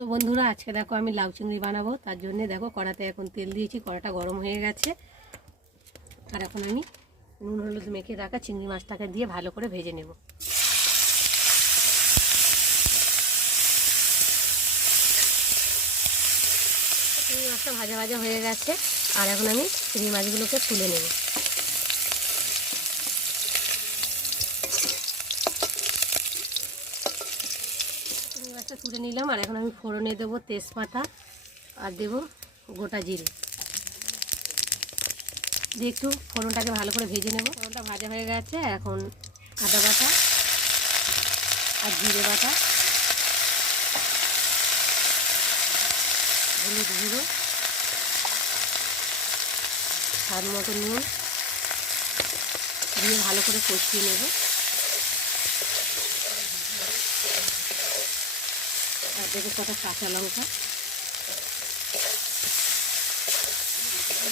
তো বন্ধুরা আজকে দেখো আমি লাউ চিংড়ি বানাবো, তার জন্য দেখো কড়াতে এখন তেল দিয়েছি, কড়াটা গরম হয়ে গেছে। আর এখন আমি নুন হলুদ মেখে রাখা চিংড়ি মাছটাকে দিয়ে ভালো করে ভেজে নেব। চিংড়ি মাছটা ভাজা ভাজা হয়ে গেছে, আর এখন আমি চিংড়ি মাছগুলোকে তুলে নেব। চিংড়ি মাছটা তুলে নিলাম, আর এখন আমি ফোড়নে দেবো তেজপাতা আর দেবো গোটা জিরে দিয়ে একটু ফোড়নটাকে ভালো করে ভেজে নেব। ফোড়নটা ভাজা হয়ে গেছে, এখন আদা বাটা আর জিরে বাটা, হলুদ গুঁড়ো, স্বাদ মতো নুন দিয়ে ভালো করে কষিয়ে নেব। আর দেবো কটা কাঁচা লঙ্কা,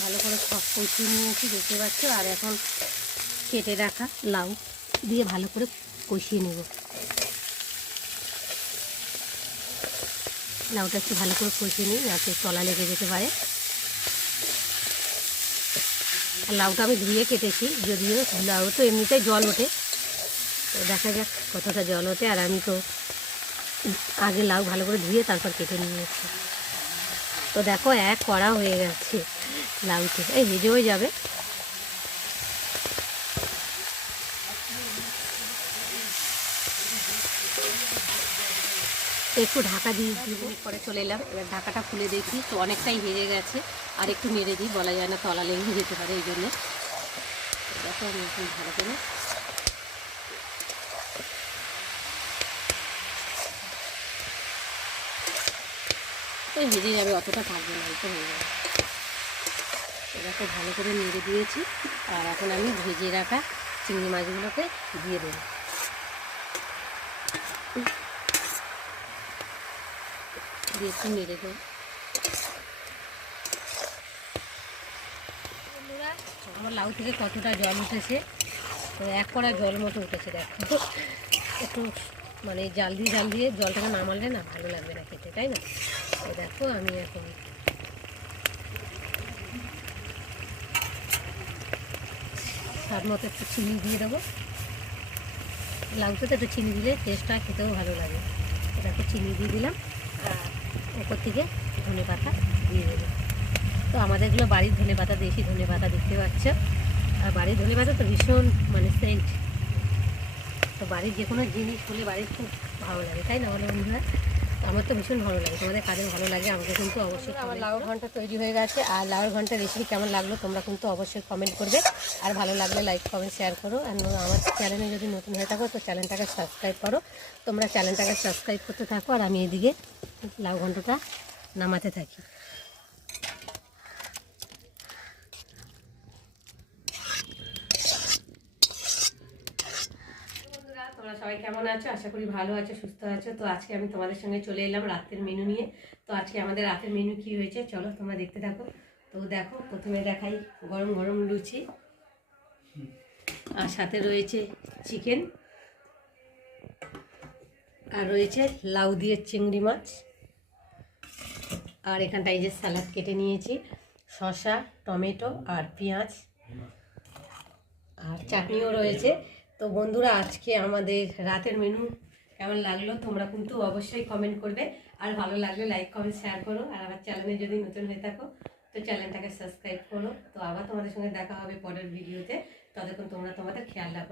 ভালো করে কষিয়ে নিয়েছি দেখতে পাচ্ছ। আর এখন কেটে রাখা লাউ দিয়ে ভালো করে কষিয়ে নেব। লাউটা একটু ভালো করে কষিয়ে নিই, যাতে তলা লেগে যেতে পারে। আর লাউটা আমি ধুয়ে কেটেছি, যদিও লাউ তো এমনিতেই জল ওঠে, তো দেখা যাক কতটা জল ওঠে। আর আমি তো আগে লাউ ভালো করে ধুয়ে তারপর কেটে নিয়েছি। তো দেখো এক কড়া হয়ে গেছে লাউতে, এই ভেজে হয়ে যাবে। একটু ঢাকা দিয়ে পরে চলে এলাম, এবার ঢাকাটা খুলে দেখি তো অনেকটাই ভেজে গেছে। আর একটু নেড়ে দিই, বলা যায় না তলা লেগে যেতে পারে, এই জন্য দেখো আমি এখন ভালো করে তো ভেজে যাবে, অতটা থাকবে না, অল্প হয়ে যাবে। দেখো ভালো করে নেড়ে দিয়েছি, আর এখন আমি ভেজে রাখা চিংড়ি মাছগুলোকে দিয়ে দেবো। দিয়ে একটু নেড়ে দেবো। বন্ধুরা আমার লাউ থেকে কতটা জল উঠেছে, তো এক কড়া জল মতো উঠেছে দেখো। একটু মানে জাল দিয়ে জলটাকে নামালে না ভালো লাগবে না খেতে, তাই না? তো দেখো আমি এখন স্বাদ মতো একটু চিনি দিয়ে দেবো। লাউতে তো একটু চিনি দিলে টেস্টটা খেতেও ভালো লাগে। দেখো চিনি দিয়ে দিলাম, আর ওপর থেকে ধনে পাতা দিয়ে দেবো। তো আমাদেরগুলো বাড়ির ধনে পাতা, দেশি ধনে পাতা দেখতে পাচ্ছ। আর বাড়ির ধনে পাতা তো ভীষণ মানে সেন্ট, তো বাড়ির যে কোনো জিনিস হলে বাড়ির খুব ভালো লাগে, তাই না বলো বন্ধুরা? আমার তো ভীষণ ভালো লাগে, তোমাদের কাজে ভালো লাগে, আমাকে কিন্তু অবশ্যই। আমার লাউর ঘন্টা তৈরি হয়ে গেছে, আর লাউর ঘন্টা রেসিপি কেমন লাগলো তোমরা কিন্তু অবশ্যই কমেন্ট করবে। আর ভালো লাগলে লাইক কমেন্ট শেয়ার করো। আর আমার চ্যানেলে যদি নতুন হয়ে থাকো তো চ্যানেলটাকে সাবস্ক্রাইব করো। তোমরা চ্যানেলটাকে সাবস্ক্রাইব করতে থাকো, আর আমি এদিকে লাউ ঘন্টটা নামাতে থাকি। তোমরা সবাই কেমন আছো? আশা করি ভালো আছো, সুস্থ আছো। তো আজকে আমি তোমাদের সঙ্গে চলে এলাম রাতের মেনু নিয়ে। তো আজকে আমাদের রাতের মেনু কি হয়েছে চলো তোমরা দেখতে থাকো। তো দেখো প্রথমে দেখাই গরম গরম লুচি, আর সাথে রয়েছে চিকেন, আর রয়েছে লাউ দিয়ে চিংড়ি মাছ, আর এখানটায় এই যে স্যালাড কেটে নিয়েছি, শসা, টমেটো আর পেঁয়াজ, আর চাটনিও রয়েছে। তো বন্ধুরা আজকে আমাদের রাতের মেনু কেমন লাগলো তোমরা কিন্তু অবশ্যই কমেন্ট করবে। আর ভালো লাগলে লাইক কমেন্ট শেয়ার করো। আর আমার চ্যানেলে যদি নতুন হয়ে থাকো তো চ্যানেলটাকে সাবস্ক্রাইব করো। তো আবার তোমাদের সঙ্গে দেখা হবে পরের ভিডিওতে, ততক্ষণ তোমরা তোমাদের খেয়াল রাখো।